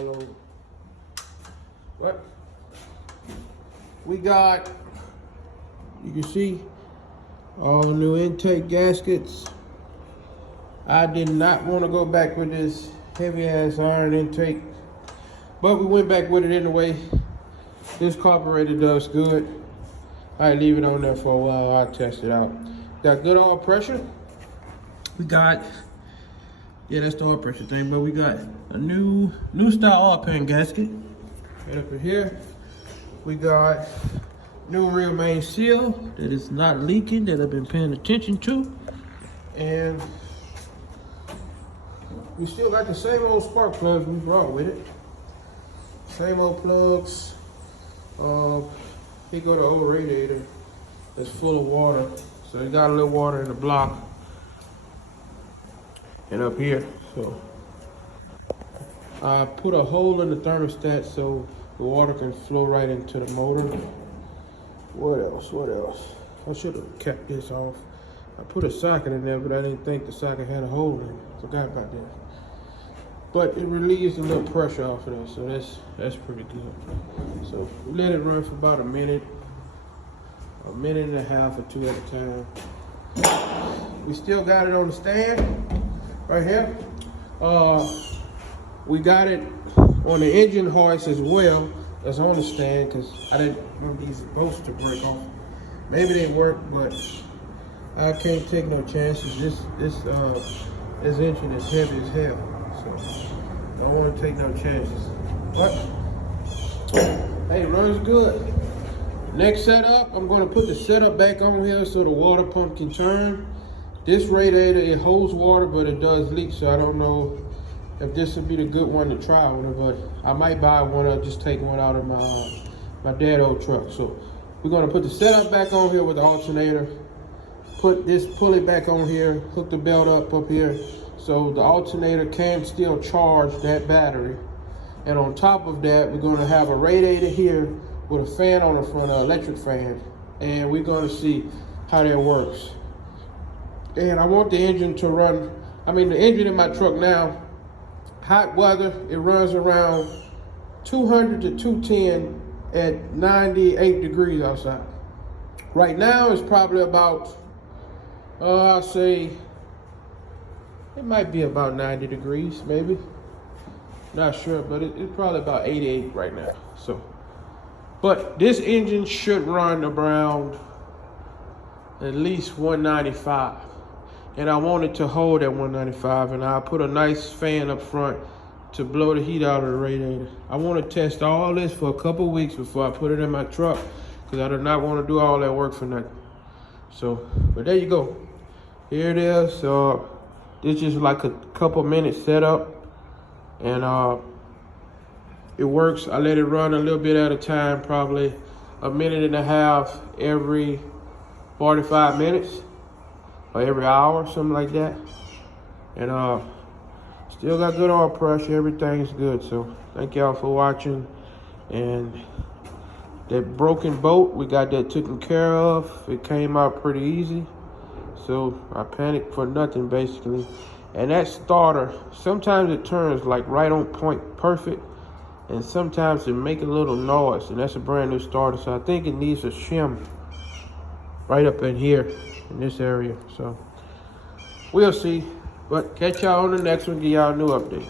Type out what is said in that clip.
all over. But we got, you can see, all new intake gaskets. I did not want to go back with this heavy ass iron intake, but we went back with it anyway. This carburetor does good. I leave it on there for a while. I'll test it out. Got good oil pressure. We got, yeah, that's the oil pressure thing, but we got a new style oil pan gasket. Right up in here, we got new rear main seal that is not leaking, that I've been paying attention to. And we still got the same old spark plugs we brought with it. Same old plugs. Here go the old radiator that's full of water. So it got a little water in the block and up here. So I put a hole in the thermostat so the water can flow right into the motor. What else? I should have kept this off. I put a socket in there, but I didn't think the socket had a hole in it. Forgot about that. But it relieves a little pressure off of that, so that's pretty good. So we let it run for about a minute and a half or two at a time. We still got it on the stand right here. We got it on the engine hoist as well. That's on the stand because I didn't want these bolts to break off. Maybe they work, but I can't take no chances. This engine is heavy as hell. So I don't want to take no chances. But hey, it runs good. Next setup, I'm going to put the setup back on here so the water pump can turn. This radiator, it holds water, but it does leak, so I don't know if this would be the good one to try on it, but I might buy one or just take one out of my dad old truck. So we're going to put the setup back on here with the alternator. Put this pulley back on here, hook the belt up here, so the alternator can still charge that battery. And on top of that, we're going to have a radiator here with a fan on the front, an electric fan. And we're going to see how that works. And I want the engine to run, the engine in my truck now, hot weather, it runs around 200 to 210 at 98 degrees outside. Right now, it's probably about, I'll say, it might be about 90 degrees, maybe. Not sure, but it's probably about 88 right now. So, but this engine should run around at least 195. And I want it to hold at 195, and I'll put a nice fan up front to blow the heat out of the radiator. I want to test all this for a couple weeks before I put it in my truck, because I do not want to do all that work for nothing. So, but there you go. Here it is. This is like a couple minutes setup, and it works. I let it run a little bit at a time, probably a minute and a half every 45 minutes or every hour, something like that. And still got good oil pressure, everything's good. So thank y'all for watching. And that broken bolt, we got that taken care of. It came out pretty easy. So I panicked for nothing, basically. And that starter, sometimes it turns like right on point perfect, and sometimes it make a little noise, and that's a brand new starter. So I think it needs a shim right up in here in this area. So we'll see. But catch y'all on the next one, give y'all a new update.